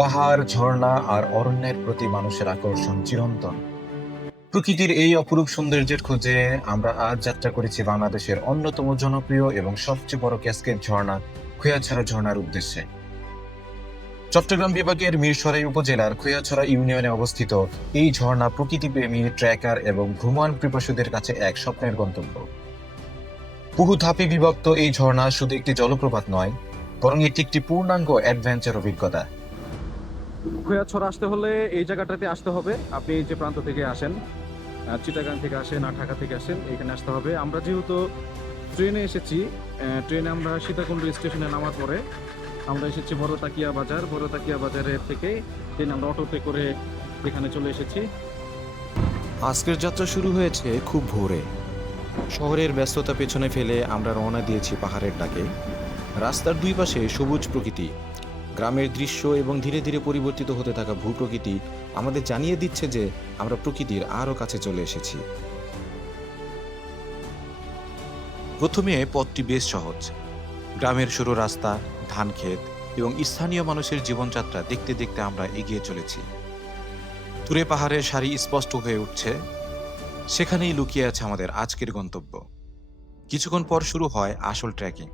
পাহাড়, ঝর্ণা আর অরণ্যের প্রতি মানুষের আকর্ষণ চিরন্তন। প্রকৃতির এই অপরূপ সৌন্দর্যের খোঁজে আমরা আজ যাত্রা করেছি বাংলাদেশের অন্যতম জনপ্রিয় এবং সবচেয়ে বড় ক্যাসকেড ঝর্ণা খোয়াছড়া ঝর্ণার উদ্দেশ্যে। চট্টগ্রাম বিভাগের মিরসরাই উপজেলার খোয়াছড়া ইউনিয়নে অবস্থিত এই ঝর্ণা প্রকৃতিপ্রেমী, ট্রেকার এবং ভ্রমণ পিপাসুদের কাছে এক স্বপ্নের গন্তব্য। বহু ধাপে বিভক্ত এই ঝর্ণা শুধু একটি জলপ্রপাত নয়, বরং এটি একটি পূর্ণাঙ্গ অ্যাডভেঞ্চার অভিজ্ঞতা। খোয়াছড়া আসতে হলে এই জায়গাটাতে আসতে হবে। আপনি যে প্রান্ত থেকে আসেন, চিটাগাং থেকে আসেন আর ঢাকা থেকে আসেন, এখানে আসতে হবে। আমরা যেহেতু ট্রেনে এসেছি, ট্রেনে আমরা সীতাকুণ্ড স্টেশনে নামার পরে আমরা এসেছি বড় তাকিয়া বাজার। বড় তাকিয়া বাজারের থেকে ট্রেন আমরা অটোতে করে এখানে চলে এসেছি। আজকের যাত্রা শুরু হয়েছে খুব ভোরে। শহরের ব্যস্ততা পেছনে ফেলে আমরা রওনা দিয়েছি পাহাড়ের ডাকে। রাস্তার দুই পাশে সবুজ প্রকৃতি, গ্রামের দৃশ্য এবং ধীরে ধীরে পরিবর্তিত হতে থাকা ভূপ্রকৃতি আমাদের জানিয়ে দিচ্ছে যে আমরা প্রকৃতির আরও কাছে চলে এসেছি। প্রথমে পথটি বেশ সহজ। গ্রামের সরু রাস্তা, ধান ক্ষেত এবং স্থানীয় মানুষের জীবনযাত্রা দেখতে দেখতে আমরা এগিয়ে চলেছি। দূরে পাহাড়ের সারি স্পষ্ট হয়ে উঠছে। সেখানেই লুকিয়ে আছে আমাদের আজকের গন্তব্য। কিছুক্ষণ পর শুরু হয় আসল ট্রেকিং।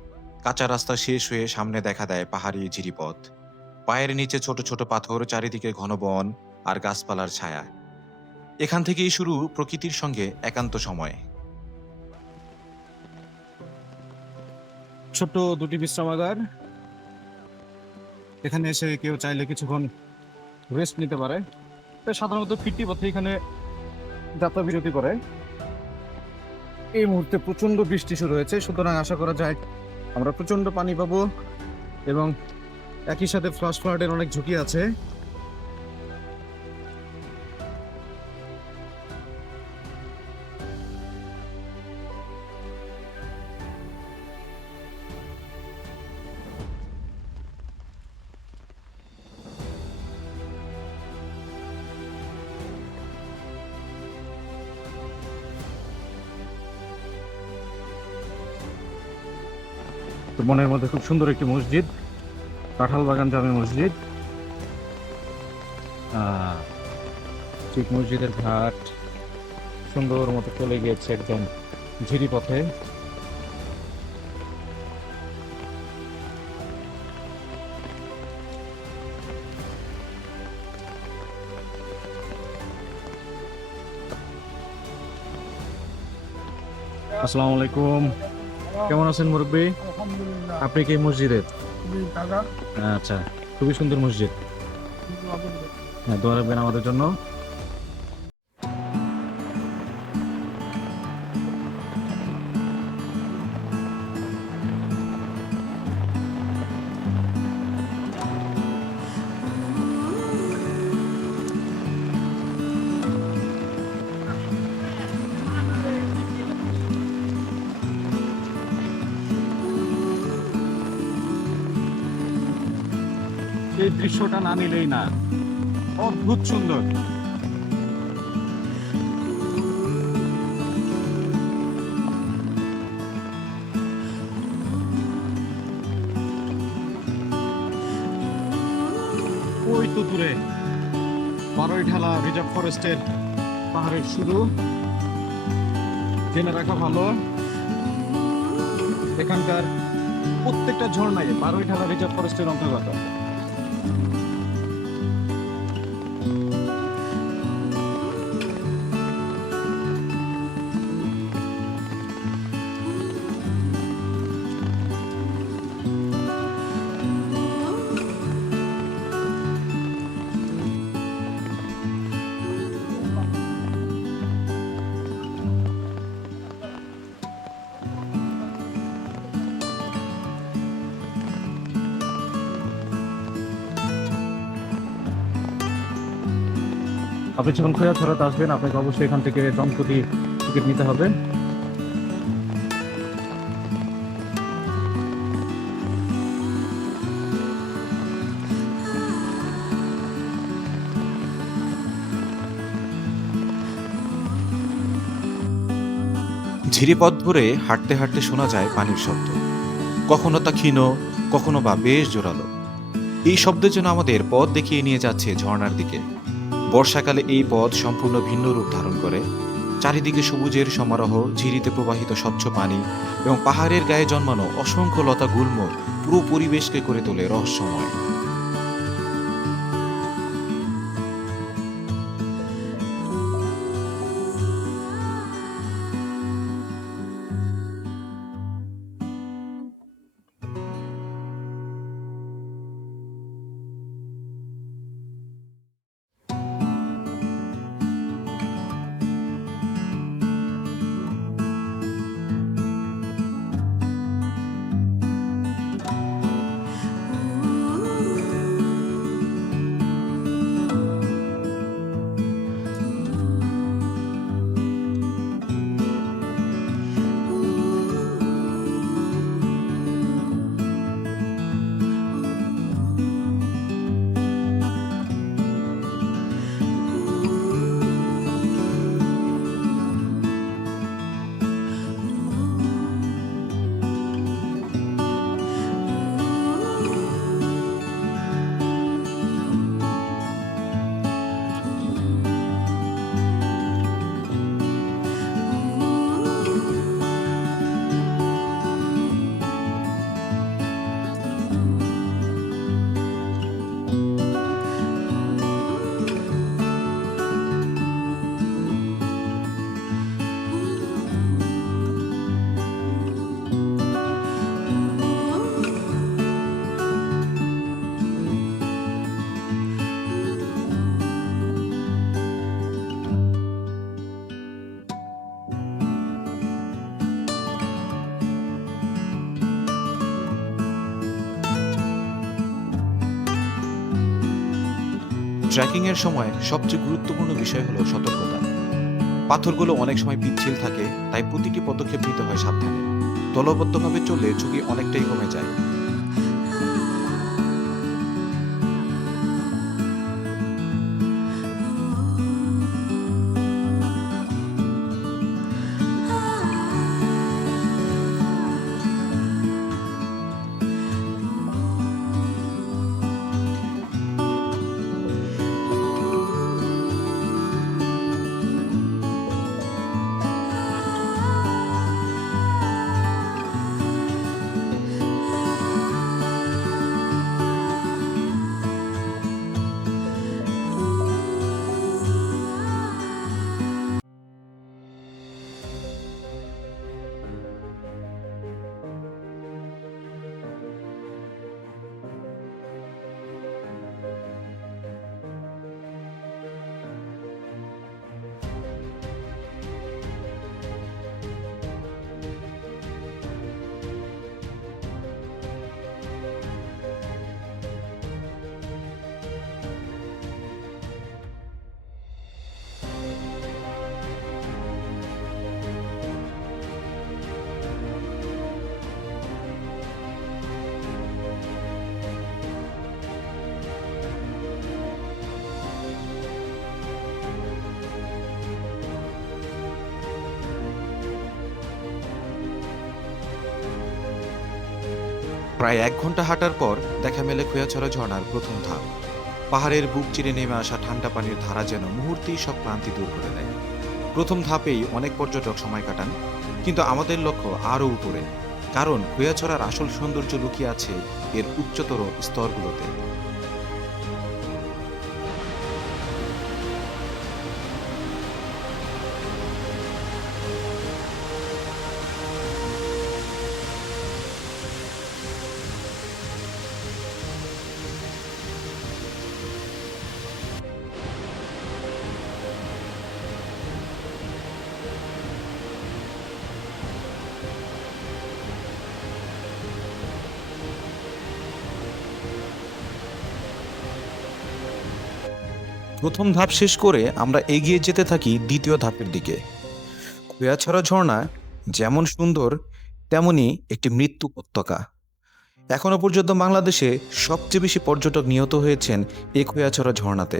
কাঁচা রাস্তা শেষ হয়ে সামনে দেখা দেয় পাহাড়ি ঝিরিপথ। পায়ের নিচে ছোট ছোট পাথর, চারিদিকে ঘন বন আর গাছপালার ছায়া। এখান থেকেই শুরু প্রকৃতির সঙ্গে একান্ত সময়। ছোট্ট দুটি বিশ্রামাগার, এখানে এসে কেউ চাইলে কিছুক্ষণ রেস্ট নিতে পারে। সাধারণত ফিরতি পথে এখানে যাত্রা বিরতি করে। এই মুহূর্তে প্রচন্ড বৃষ্টি শুরু হয়েছে, সুতরাং আশা করা যায় আমরা প্রচন্ড পানি পাবো এবং একই সাথে ফ্লাশ ফ্লাডের অনেক ঝুঁকি আছে। তো মনের মধ্যে খুব সুন্দর একটি মসজিদ, কাঁঠাল বাগান জামে মসজিদ। ঠিক মসজিদের ঘাট সুন্দর মতো চলে গিয়েছে একদম ঝিরি পথে। আসসালামু আলাইকুম, কেমন আছেন মুরব্বী? আপনি কি মসজিদের? আচ্ছা, খুবই সুন্দর মসজিদ। হ্যাঁ, দোয়া রাখবেন আমাদের জন্য। এই দৃশ্যটা না নিলেই না, অদ্ভুত সুন্দর। ওই তো দূরে বারৈঢালা রিজার্ভ ফরেস্টের পাহাড়ের শুরু। জেনে রাখা ভালো, এখানকার প্রত্যেকটা ঝর্ণায় বারৈঢালা রিজার্ভ ফরেস্টের অন্তর্গত। আপনি যখন খোয়াছড়াতে আসবেন, আপনাকে অবশ্যই এখান থেকে জনপ্রতি টিকিট নিতে হবে। ঝিরিপথ ধরে হাঁটতে হাঁটতে শোনা যায় পানির শব্দ। কখনো তা ক্ষীণ, কখনো বা বেশ জোরালো। এই শব্দ যেন আমাদের পথ দেখিয়ে নিয়ে যাচ্ছে ঝর্ণার দিকে। বর্ষাকালে এই পথ সম্পূর্ণ ভিন্ন রূপ ধারণ করে। চারিদিকে সবুজের সমারোহ, ঝিরিতে প্রবাহিত স্বচ্ছ পানি এবং পাহাড়ের গায়ে জন্মানো অসংখ্য লতা গুল্ম পুরো পরিবেশকে করে তোলে রহস্যময়। ট্রেকিং এর সময় সবচেয়ে গুরুত্বপূর্ণ বিষয় হলো সতর্কতা। পাথরগুলো অনেক সময় পিচ্ছিল থাকে, তাই প্রতিটি পদক্ষেপ নিতে হয় সাবধানে। দলবদ্ধভাবে চললে ঝুঁকি অনেকটাই কমে যায়। প্রায় 1 ঘন্টা হাঁটার পর দেখা মেলে খোয়াছড়া ঝর্ণার প্রথম ধাপ। পাহাড়ের বুক চিরে নেমে আসা ঠান্ডা পানির ধারা যেন মুহূর্তেই সব ক্লান্তি দূর করে দেয়। প্রথম ধাপেই অনেক পর্যটক সময় কাটান, কিন্তু আমাদের লক্ষ্য আরও উপরে, কারণ খোয়াছড়ার আসল সৌন্দর্য লুকিয়ে আছে এর উচ্চতর স্তরগুলোতে। প্রথম ধাপ শেষ করে আমরা এগিয়ে যেতে থাকি দ্বিতীয় ধাপের দিকে। খোয়াছড়া ঝর্ণা যেমন সুন্দর, তেমনি একটি মৃত্যু উপত্যকা। এখনো পর্যন্ত বাংলাদেশে সবচেয়ে বেশি পর্যটক নিহত হয়েছেন এই খোয়াছড়া ঝর্ণাতে।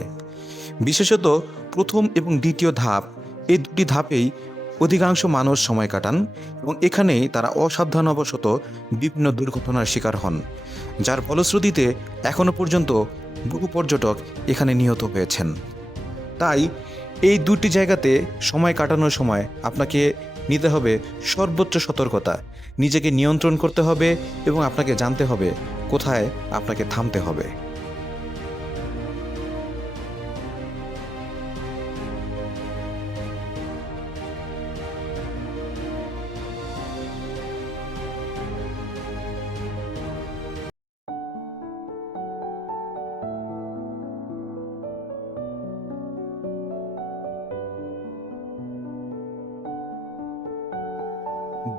বিশেষত প্রথম এবং দ্বিতীয় ধাপ, এই দুটি ধাপেই অধিকাংশ মানুষ সময় কাটান এবং এখানেই তারা অসাবধানবশত বিভিন্ন দুর্ঘটনার শিকার হন, যার ফলশ্রুতিতে এখনো পর্যন্ত বহু পর্যটক এখানে নিহত হয়েছেন। তাই এই দুটি জায়গাতে সময় কাটানোর সময় আপনাকে নিতে হবে সর্বোচ্চ সতর্কতা, নিজেকে নিয়ন্ত্রণ করতে হবে এবং আপনাকে জানতে হবে কোথায় আপনাকে থামতে হবে।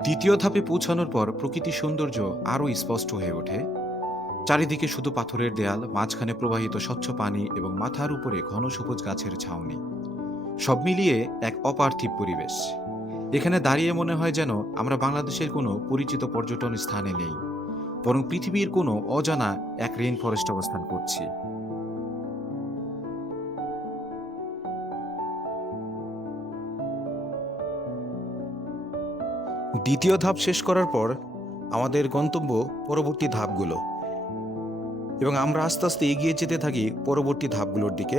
দ্বিতীয় ধাপে পৌঁছানোর পর প্রকৃতির সৌন্দর্য আরও স্পষ্ট হয়ে ওঠে। চারিদিকে শুধু পাথরের দেয়াল, মাঝখানে প্রবাহিত স্বচ্ছ পানি এবং মাথার উপরে ঘন সবুজ গাছের ছাউনি, সব মিলিয়ে এক অপার্থিব পরিবেশ। এখানে দাঁড়িয়ে মনে হয় যেন আমরা বাংলাদেশের কোনো পরিচিত পর্যটন স্থানে নেই, বরং পৃথিবীর কোনো অজানা এক রেইন ফরেস্ট অবস্থান করছি। দ্বিতীয় ধাপ শেষ করার পর আমাদের গন্তব্য পরবর্তী ধাপগুলো, এবং আমরা আস্তে আস্তে এগিয়ে যেতে থাকি পরবর্তী ধাপগুলোর দিকে।